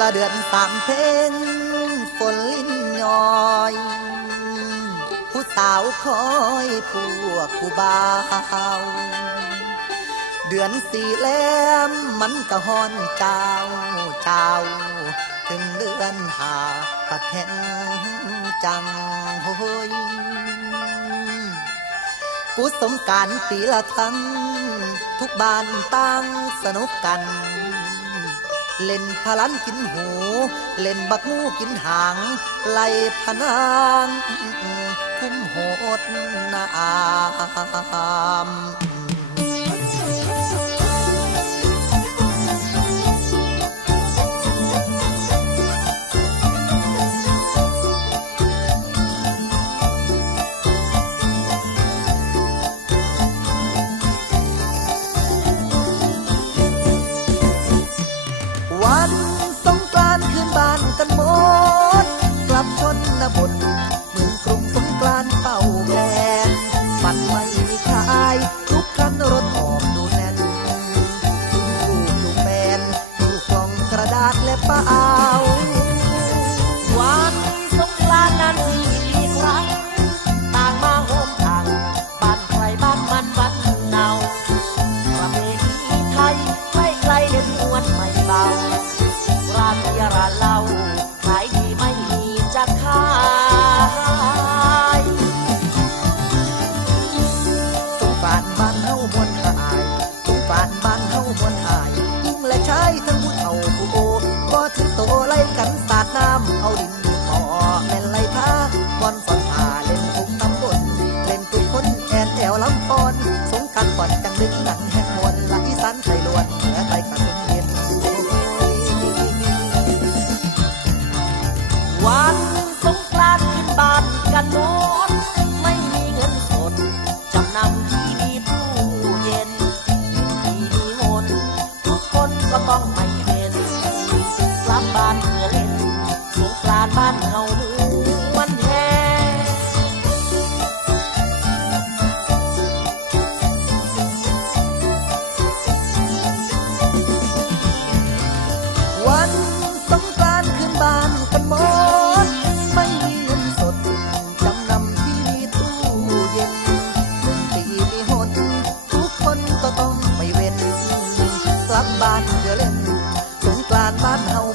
ละเดือนสามเพนฝนลิ้นย้อย ผู้สาวคอยพวกผู้บ่าวเดือนสี่แลมมันก็ฮ้อนเจ้าเจ้า ถึงเดือนหาก็แข็งจังโหยกูสมการปีละครั้ง ทุกบ้านตั้งสนุกกัน เล่นพลันกินหู เล่นบักงูกินหาง ไล่พนางคุ้มโหดนาม ระดาษและเปล่า วันสงกรานต์นั้นมีครั้งต่างมาโฮมทางบ้านใครบ้านมันบ้านเนาประเพณีไทยใกล้ใกล้เล่นมวนไม่เบาร้านเบียร์ร้านเหล้าขายดีไม่มีจะขายสงกรานต์บ้านเฮามวนหายสงกรานต์บ้าน หไม่มีเงินสด จำนำที่มีตู้เย็นที่มีมนทุกคนก็ต้องไม่เป็นกลับบ้านเมื่อเล่นสงกรานบ้านเฮามันแห้วันสงกรานต์ขึ้นบ้านกันหมด bát hồng